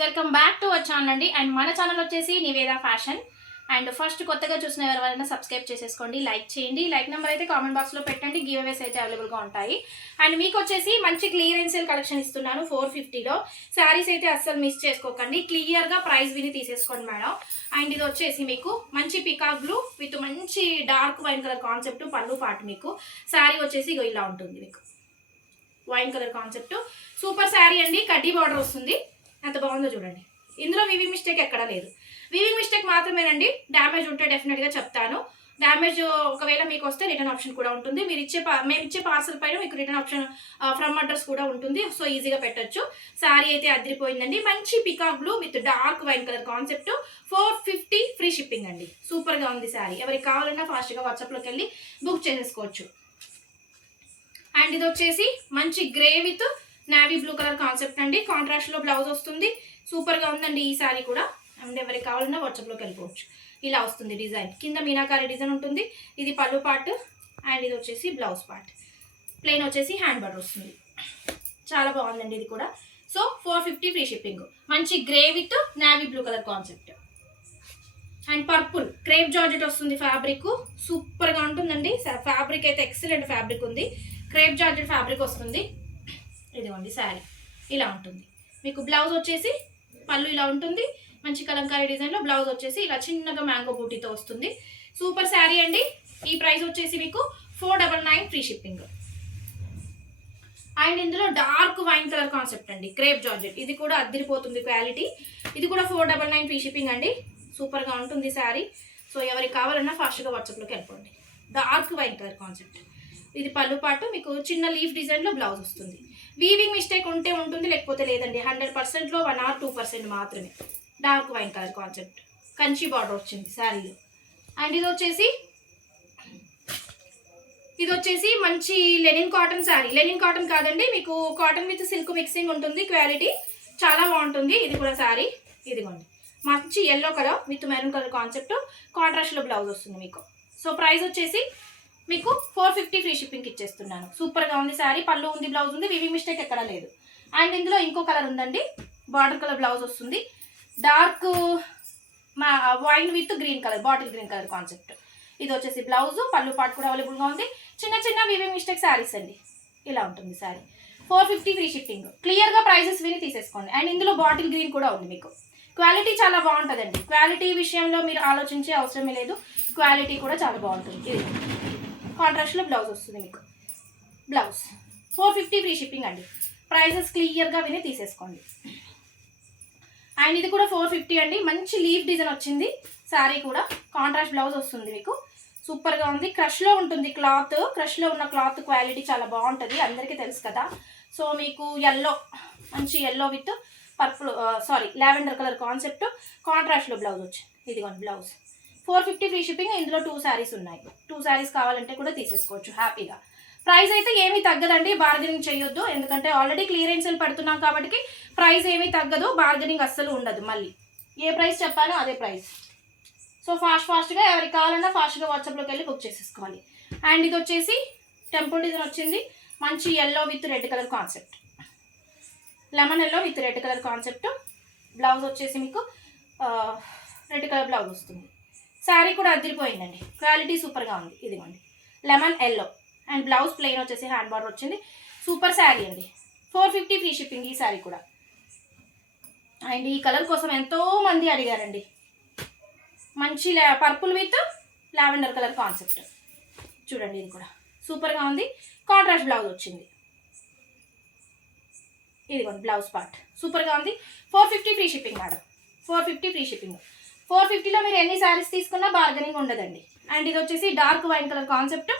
Welcome back to our channel అండి. And మన channel వచ్చేసి నివేద ఫ్యాషన్. అండ్ ఫస్ట్ కొత్తగా చూసిన ఎవరైనా సబ్స్క్రైబ్ చేసేసుకోండి, లైక్ చేయండి. లైక్ నెంబర్ అయితే కామెంట్ బాక్స్లో పెట్టండి, గివ్ అవేస్ అయితే అవైలబుల్గా ఉంటాయి. అండ్ మీకు వచ్చేసి మంచి క్లియరెన్స్ సేల్ కలెక్షన్ ఇస్తున్నాను 450లో. శారీస్ అయితే అస్సలు మిస్ చేసుకోకండి, క్లియర్గా ప్రైస్ విని తీసేసుకోండి మేడం. అండ్ ఇది వచ్చేసి మీకు మంచి పికాక్ బ్లూ విత్ మంచి డార్క్ వైన్ కలర్ కాన్సెప్ట్ పళ్ళు పాటు. మీకు శారీ వచ్చేసి ఇలా ఉంటుంది, మీకు wine colour concept. Super sari అండి, కడ్డీ బార్డర్ వస్తుంది. ఎంత బాగుందో చూడండి. ఇందులో వీవింగ్ మిస్టేక్ ఎక్కడా లేదు, వీవింగ్ మిస్టేక్ మాత్రమేనండి. డ్యామేజ్ ఉంటే డెఫినెట్గా చెప్తాను. డ్యామేజ్ ఒకవేళ మీకు వస్తే రిటర్న్ ఆప్షన్ కూడా ఉంటుంది. మేము ఇచ్చే పార్సల్ పైన మీకు రిటర్న్ ఆప్షన్ ఫ్రమ్ అడ్రస్ కూడా ఉంటుంది, సో ఈజీగా పెట్టచ్చు. శారీ అయితే అదిరిపోయిందండి. మంచి peacock blue with dark wine colour concept. 450 free shipping అండి. సూపర్గా ఉంది శారీ. ఎవరికి కావాలన్నా ఫాస్ట్గా వాట్సాప్లోకి వెళ్ళి బుక్ చేసేసుకోవచ్చు. అండ్ ఇది వచ్చేసి మంచి grey with navy blue colour concept అండి. కాంట్రాస్ట్లో బ్లౌజ్ వస్తుంది. సూపర్గా ఉందండి ఈ శారీ కూడా. అండ్ ఎవరికి కావాలన్నా వాట్సాప్లోకి వెళ్ళిపోవచ్చు. ఇలా వస్తుంది డిజైన్. కింద మీనాకారి డిజైన్ ఉంటుంది. ఇది పళ్ళు పార్ట్ అండ్ ఇది వచ్చేసి బ్లౌజ్ పార్ట్. ప్లెయిన్ వచ్చేసి హ్యాండ్ బార్డర్ వస్తుంది. చాలా బాగుందండి ఇది కూడా. So 450 free shipping. మంచి grey with navy blue colour concept. And purple crepe georgette వస్తుంది. ఫ్యాబ్రిక్ సూపర్గా ఉంటుందండి. ఫ్యాబ్రిక్ అయితే ఎక్సలెంట్ ఫ్యాబ్రిక్ ఉంది. క్రేప్ జార్జెట్ ఫ్యాబ్రిక్ వస్తుంది. ఇదిగోండి శారీ ఇలా ఉంటుంది. మీకు బ్లౌజ్ వచ్చేసి పళ్ళు ఇలా ఉంటుంది. మంచి కలంకారీ డిజైన్లో బ్లౌజ్ వచ్చేసి ఇలా చిన్నగా మ్యాంగో బూటీతో వస్తుంది. సూపర్ శారీ అండి. ఈ ప్రైస్ వచ్చేసి మీకు 499 ఫ్రీ షిప్పింగ్. అండ్ ఇందులో డార్క్ వైన్ కలర్ కాన్సెప్ట్ అండి, క్రేప్ జార్జెట్. ఇది కూడా అద్దరిపోతుంది క్వాలిటీ. ఇది కూడా 499 ఫ్రీ షిప్పింగ్ అండి. సూపర్గా ఉంటుంది శారీ. సో ఎవరికి కావాలన్నా ఫాస్ట్గా వాట్సాప్లోకి వెళ్ళిపోండి. Dark wine colour concept. ఇది పళ్ళు పాటు. మీకు చిన్న లీఫ్ డిజైన్లో బ్లౌజ్ వస్తుంది. వీవింగ్ మిస్టేక్ ఉంటే ఉంటుంది, లేకపోతే లేదండి. 100%లో 1 or 2% మాత్రమే. Dark wine colour concept. Kanchi border వచ్చింది శారీలో. అండ్ ఇది వచ్చేసి మంచి linen cotton sari. Linen cotton కాదండి, మీకు కాటన్ విత్ సిల్క్ మిక్సింగ్ ఉంటుంది. క్వాలిటీ చాలా బాగుంటుంది. ఇది కూడా శారీ ఇదిగోండి. మంచి yellow colour with maroon colour concept. కాంట్రాస్ట్లో బ్లౌజ్ వస్తుంది మీకు. సో ప్రైస్ వచ్చేసి మీకు 450 ఫ్రీ షిప్పింగ్కి ఇచ్చేస్తున్నాను. సూపర్గా ఉంది శారీ. పళ్ళు ఉంది, బ్లౌజ్ ఉంది, వీవింగ్ మిస్టేక్ ఎక్కడా లేదు. అండ్ ఇందులో ఇంకో కలర్ ఉందండి. బార్డర్ కలర్ బ్లౌజ్ వస్తుంది. Dark wine with green colour, bottle green colour concept. ఇది వచ్చేసి బ్లౌజ్. పళ్ళు పాటు కూడా అవైలబుల్గా ఉంది. చిన్న చిన్న వీవింగ్ మిస్టేక్ శారీస్ అండి. ఇలా ఉంటుంది శారీ. 450 free shipping. క్లియర్గా ప్రైసెస్ విని తీసేసుకోండి. అండ్ ఇందులో బాటిల్ గ్రీన్ కూడా ఉంది మీకు. క్వాలిటీ చాలా బాగుంటుందండి. క్వాలిటీ విషయంలో మీరు ఆలోచించే అవసరమే లేదు. క్వాలిటీ కూడా చాలా బాగుంటుంది. ఇది కాంట్రాస్ట్లో బ్లౌజ్ వస్తుంది మీకు. బ్లౌజ్ 450 ఫ్రీ షిప్పింగ్ అండి. ప్రైసెస్ క్లియర్గా విని తీసేసుకోండి. అండ్ ఇది కూడా 450 అండి. మంచి లీఫ్ డిజైన్ వచ్చింది. శారీ కూడా కాంట్రాస్ట్ బ్లౌజ్ వస్తుంది మీకు. సూపర్గా ఉంది. క్రష్లో ఉంటుంది క్లాత్. క్రష్లో ఉన్న క్లాత్ క్వాలిటీ చాలా బాగుంటుంది, అందరికీ తెలుసు కదా. సో మీకు ఎల్లో, మంచి yellow with purple lavender colour concept. కాంట్రాస్ట్లో బ్లౌజ్ వచ్చింది. ఇదిగోండి బ్లౌజ్. 450 free shipping. ఇందులో 2 శారీస్ ఉన్నాయి. 2 శారీస్ కావాలంటే కూడా తీసేసుకోవచ్చు హ్యాపీగా. ప్రైస్ అయితే ఏమీ తగ్గదండి, బార్గెనింగ్ చేయొద్దు. ఎందుకంటే ఆల్రెడీ క్లియరెన్స్ సేల్ పెడుతున్నాం కాబట్టి ప్రైస్ ఏమీ తగ్గదు. బార్గెనింగ్ అస్సలు ఉండదు. మళ్ళీ ఏ ప్రైస్ చెప్పానో అదే ప్రైస్. సో ఫాస్ట్గా ఎవరికి కావాలన్నా ఫాస్ట్గా వాట్సాప్లోకి వెళ్ళి బుక్ చేసేసుకోవాలి. అండ్ ఇది వచ్చేసి టెంపుల్ డిజైన్ వచ్చింది. మంచి yellow with red colour concept. Lemon yellow with red colour concept. Blouse వచ్చేసి మీకు రెడ్ కలర్ బ్లౌజ్ వస్తుంది. శారీ కూడా అదిరిపోయిందండి. క్వాలిటీ సూపర్గా ఉంది. ఇదిగోండి lemon yellow. And blouse plain వచ్చేసి హ్యాండ్ బార్డర్ వచ్చింది. సూపర్ శారీ అండి. 450 ఫ్రీ షిప్పింగ్ ఈ శారీ కూడా. అండ్ ఈ కలర్ కోసం ఎంతో మంది అడిగారండి. మంచి purple with lavender colour concept. చూడండి ఇది కూడా సూపర్గా ఉంది. కాంట్రాస్ట్ బ్లౌజ్ వచ్చింది. ఇదిగోండి బ్లౌజ్ పార్ట్. సూపర్గా ఉంది. 450 free shipping madam. 450 free shipping. 450లో మీరు ఎన్ని శారీస్ తీసుకున్నా బార్గెనింగ్ ఉండదండి. అండ్ ఇది వచ్చేసి డార్క్ వైన్ కలర్ కాన్సెప్ట్.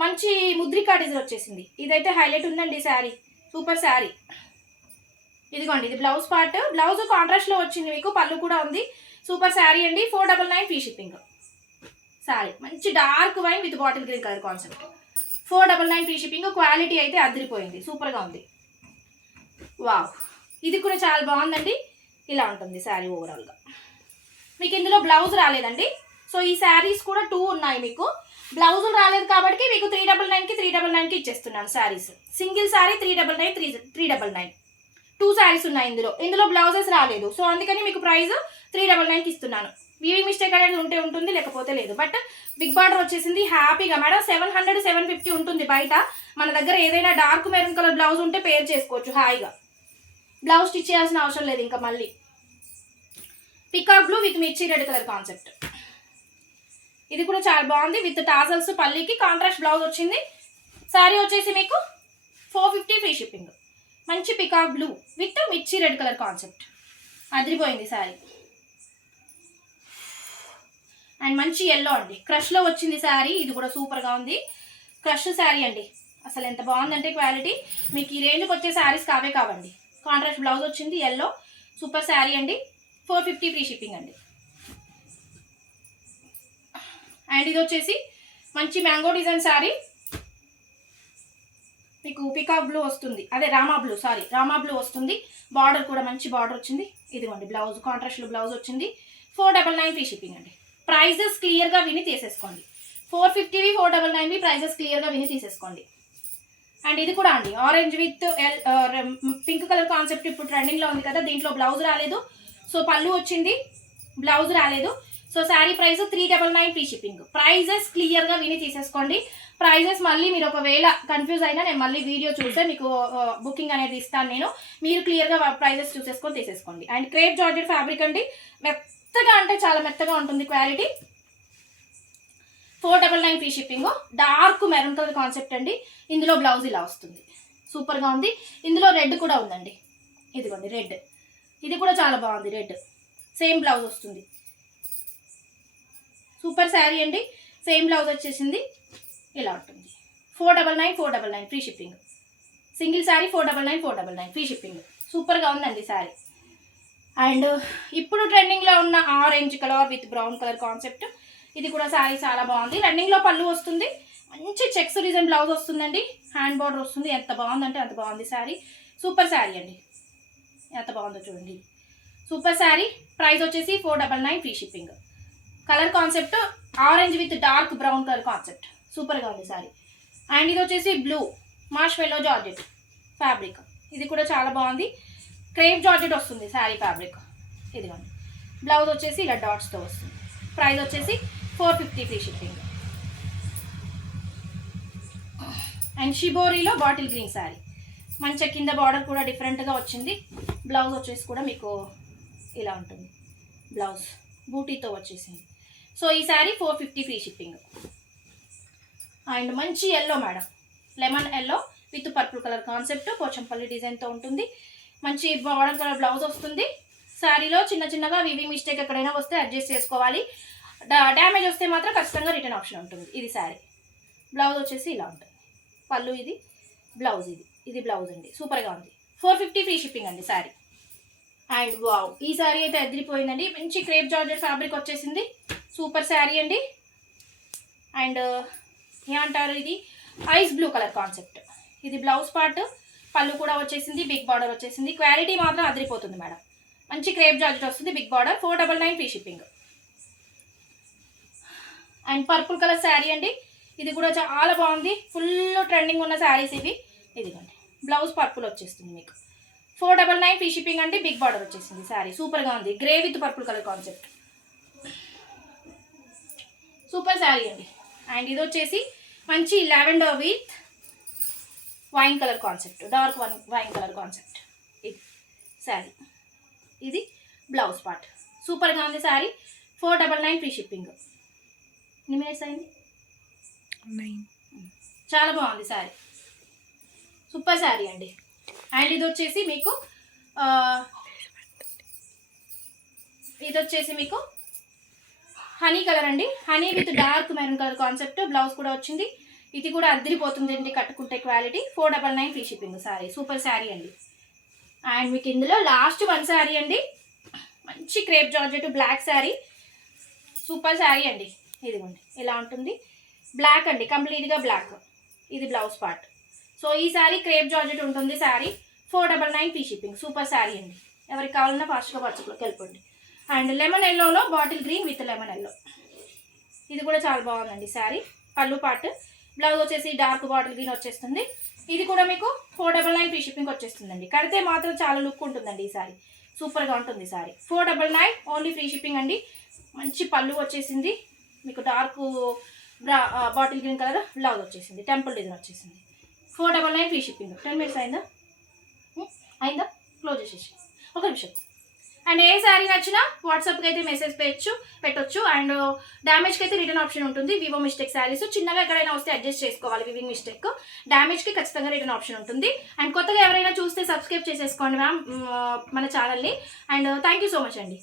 మంచి ముద్రికా డిజైన్ వచ్చేసింది. ఇదైతే హైలైట్ ఉందండి శారీ. సూపర్ శారీ. ఇదిగోండి ఇది బ్లౌజ్ పార్ట్. బ్లౌజ్ కాంట్రాస్ట్లో వచ్చింది మీకు. పళ్ళు కూడా ఉంది. సూపర్ శారీ అండి. 499 ఫ్రీ షిప్పింగ్. శారీ మంచి dark wine with bottle green colour concept. 499 free shipping. Quality అయితే అదిరిపోయింది. సూపర్గా ఉంది. వావ్, ఇది కూడా చాలా బాగుందండి. ఇలా ఉంటుంది శారీ ఓవరాల్గా. మీకు ఇందులో బ్లౌజ్ రాలేదండి. సో ఈ శారీస్ కూడా 2 ఉన్నాయి మీకు. బ్లౌజులు రాలేదు కాబట్టి మీకు 399కి 399కి ఇచ్చేస్తున్నాను శారీస్. సింగిల్ శారీ 399, 399. 2 శారీస్ ఉన్నాయి ఇందులో బ్లౌజెస్ రాలేదు. సో అందుకని మీకు ప్రైస్ 399కి ఇస్తున్నాను. వీవింగ్ మిస్టేక్ అనేది ఉంటుంది, లేకపోతే లేదు. బట్ బిగ్ బార్డర్ వచ్చేసింది. హ్యాపీగా మేడం 700 750 ఉంటుంది బయట. మన దగ్గర ఏదైనా డార్క్ మెరూన్ కలర్ బ్లౌజ్ ఉంటే పేర్ చేసుకోవచ్చు హాయిగా. బ్లౌజ్ స్టిచ్ చేయాల్సిన అవసరం లేదు ఇంకా మళ్ళీ. పికాక్ బ్లూ విత్ మిర్చి రెడ్ కలర్ కాన్సెప్ట్. ఇది కూడా చాలా బాగుంది. విత్ టాజల్స్, పల్లీకి కాంట్రాస్ట్ బ్లౌజ్ వచ్చింది. శారీ వచ్చేసి మీకు 450 ఫ్రీ షిప్పింగ్. మంచి పికాక్ బ్లూ విత్ మిర్చి రెడ్ కలర్ కాన్సెప్ట్. అదిరిపోయింది శారీ. అండ్ మంచి ఎల్లో అండి, క్రష్లో వచ్చింది శారీ. ఇది కూడా సూపర్గా ఉంది. క్రష్ శారీ అండి, అసలు ఎంత బాగుందంటే క్వాలిటీ. మీకు ఈ రేంజ్కి వచ్చే శారీస్ కావండి. కాంట్రాస్ట్ బ్లౌజ్ వచ్చింది, ఎల్లో, సూపర్ శారీ అండి. 450 ఫ్రీ షిప్పింగ్ అండి. అండ్ ఇది వచ్చేసి మంచి మ్యాంగో డిజైన్ శారీ. మీకు పికాక్ బ్లూ వస్తుంది, అదే రామా బ్లూ వస్తుంది. బార్డర్ కూడా మంచి బార్డర్ వచ్చింది. ఇదిగోండి బ్లౌజ్, కాంట్రాస్ట్లో బ్లౌజ్ వచ్చింది. 499 ఫ్రీ షిప్పింగ్ అండి. ప్రైజెస్ క్లియర్గా విని తీసేసుకోండి. 450వి 499వి ప్రైజెస్ క్లియర్గా విని తీసేసుకోండి. అండ్ ఇది కూడా అండి orange with pink colour concept ఇప్పుడు ట్రెండింగ్లో ఉంది కదా. దీంట్లో బ్లౌజ్ రాలేదు, సో పళ్ళు వచ్చింది, బ్లౌజ్ రాలేదు. So sari price 399 free shipping. Prices క్లియర్గా విని తీసేసుకోండి. ప్రైజెస్ మళ్ళీ మీరు ఒకవేళ కన్ఫ్యూజ్ అయినా నేను మళ్ళీ వీడియో చూస్తే మీకు బుకింగ్ అనేది ఇస్తాను. మీరు క్లియర్గా ప్రైజెస్ చూసేసుకొని తీసేసుకోండి. అండ్ క్రేప్ జార్జెట్ ఫ్యాబ్రిక్ అండి, మెత్తగా అంటే చాలా మెత్తగా ఉంటుంది quality. 499 free shipping. Dark maroon colour concept అండి. ఇందులో బ్లౌజ్ ఇలా వస్తుంది, సూపర్గా ఉంది. ఇందులో రెడ్ కూడా ఉందండి, ఇదిగోండి రెడ్. ఇది కూడా చాలా బాగుంది, రెడ్. సేమ్ బ్లౌజ్ వస్తుంది, సూపర్ శారీ అండి. సేమ్ బ్లౌజ్ వచ్చేసింది, ఇలా ఉంటుంది. 499 free shipping. Single sari 499 free shipping. సూపర్గా ఉందండి శారీ. అండ్ ఇప్పుడు ట్రెండింగ్లో ఉన్న orange colour with brown colour concept. ఇది కూడా శారీ చాలా బాగుంది. రన్నింగ్లో పళ్ళు వస్తుంది, మంచి చెక్స్ డిజైన్ బ్లౌజ్ వస్తుందండి, హ్యాండ్ బార్డర్ వస్తుంది. ఎంత బాగుందంటే అంత బాగుంది శారీ. సూపర్ శారీ అండి, ఎంత బాగుందో చూడండి. సూపర్ శారీ. ప్రైస్ వచ్చేసి 499 free shipping. Colour concept orange with dark brown colour concept, సూపర్గా ఉంది శారీ. అండ్ ఇది వచ్చేసి బ్లూ మార్ష్మెల్లో జార్జెట్ ఫ్యాబ్రిక్. ఇది కూడా చాలా బాగుంది. క్రేప్ జార్జెట్ వస్తుంది శారీ ఫ్యాబ్రిక్. ఇదిగోండి బ్లౌజ్ వచ్చేసి ఇలా డాట్స్తో వస్తుంది. ప్రైస్ వచ్చేసి 450 ఫ్రీ షిప్పింగ్. అండ్ షిబోరీలో బాటిల్ గ్రీన్ శారీ. మంచిగా కింద బార్డర్ కూడా డిఫరెంట్గా వచ్చింది. బ్లౌజ్ వచ్చేసి కూడా మీకు ఇలా ఉంటుంది, బ్లౌజ్ బూటీతో వచ్చేసింది. సో ఈ శారీ 450 ఫ్రీ షిప్పింగ్. అండ్ మంచి yellow madam, lemon yellow with purple colour concept, Pochampally డిజైన్తో ఉంటుంది. మంచి బార్డర్ కలర్ బ్లౌజ్ వస్తుంది. శారీలో చిన్నగా వివింగ్ మిస్టేక్ ఎక్కడైనా వస్తే అడ్జస్ట్ చేసుకోవాలి. డ్యామేజ్ వస్తే మాత్రం ఖచ్చితంగా రిటర్న్ ఆప్షన్ ఉంటుంది. ఇది శారీ. బ్లౌజ్ వచ్చేసి ఇలా ఉంటుంది, పళ్ళు ఇది, బ్లౌజ్ ఇది బ్లౌజ్ అండి. సూపర్గా ఉంది. 450 ఫ్రీ షిప్పింగ్ అండి శారీ. అండ్ వావ్, ఈ శారీ అయితే అదిరిపోయిందండి. మంచి క్రేప్ జార్జెట్ ఫ్యాబ్రిక్ వచ్చేసింది, సూపర్ శారీ అండి. అండ్ ఏమంటారు, ఇది ఐస్ బ్లూ కలర్ కాన్సెప్ట్. ఇది బ్లౌజ్ పార్ట్, పళ్ళు కూడా వచ్చేసింది, బిగ్ బార్డర్ వచ్చేసింది. క్వాలిటీ మాత్రం అదిరిపోతుంది మేడం. మంచి క్రేప్ జార్జెట్ వస్తుంది, big border. 499 free shipping. And purple colour sari అండి. ఇది కూడా చాలా బాగుంది. ఫుల్ ట్రెండింగ్ ఉన్న శారీస్ ఇవి. ఇదిగోండి బ్లౌజ్ పర్పుల్ వచ్చేస్తుంది మీకు. 499 ఫ్రీ షిప్పింగ్ అండి. బిగ్ బార్డర్ వచ్చేసింది శారీ. సూపర్గా ఉంది. Grey with purple colour concept, super sari అండి. అండ్ ఇది వచ్చేసి మంచి lavender with wine colour concept, dark wine colour concept. ఇది శారీ, ఇది బ్లౌజ్ పార్ట్. సూపర్గా ఉంది శారీ. 499 free shipping. ఎన్ని మినిట్స్ అయింది? 9. చాలా బాగుంది శారీ, సూపర్ శారీ అండి. అండ్ ఇది వచ్చేసి మీకు హనీ కలర్ అండి. Honey with dark maroon colour concept. Blouse కూడా వచ్చింది. ఇది కూడా అదిరిపోతుందండి కట్టుకుంటే quality. 499 free shipping sari. Super sari అండి. అండ్ మీకు ఇందులో లాస్ట్ వన్ శారీ అండి, మంచి crepe georgette black sari. Super sari అండి. ఇదిగోండి ఇలా ఉంటుంది, బ్లాక్ అండి, కంప్లీట్గా బ్లాక్. ఇది బ్లౌజ్ పార్ట్. సో ఈ శారీ క్రేప్ జార్జెట్ ఉంటుంది sari. 499 free shipping. Super sari అండి. ఎవరికి కావాలన్నా ఫాస్ట్గా వాట్సాప్లోకి వెళ్ళిపోండి. అండ్ లెమన్ ఎల్లోలో bottle green with lemon yellow. ఇది కూడా చాలా బాగుందండి శారీ. పళ్ళు పార్ట్, బ్లౌజ్ వచ్చేసి డార్క్ బాటిల్ గ్రీన్ వచ్చేస్తుంది. ఇది కూడా మీకు 499 ఫ్రీ షిప్పింగ్ వచ్చేస్తుందండి. కడితే మాత్రం చాలా లుక్ ఉంటుందండి. ఈ సారీ సూపర్గా ఉంటుంది. సారీ 499 ఓన్లీ ఫ్రీ షిప్పింగ్ అండి. మంచి పళ్ళు వచ్చేసింది మీకు, dark bottle green colour blouse వచ్చేసింది, టెంపుల్ డిజైన్ వచ్చేసింది. 499 ఫ్రీ షిప్పింగ్. 10 మినిట్స్ అయిందా క్లోజ్ చేసేసి ఒక నిమిషం. అండ్ ఏ శారీ నచ్చినా వాట్సాప్కి అయితే మెసేజ్ పెట్టొచ్చు. అండ్ డ్యామేజ్కి అయితే రిటర్న్ ఆప్షన్ ఉంటుంది. వివో మిస్టేక్ శారీస్ చిన్నగా ఎక్కడైనా వస్తే అడ్జస్ట్ చేసుకోవాలి. వివింగ్ మిస్టేక్, డ్యామేజ్కి ఖచ్చితంగా రిటర్న్ ఆప్షన్ ఉంటుంది. అండ్ కొత్తగా ఎవరైనా చూస్తే సబ్స్క్రైబ్ చేసేసుకోండి మ్యామ్ మన ఛానల్ని. And thank you so much అండి.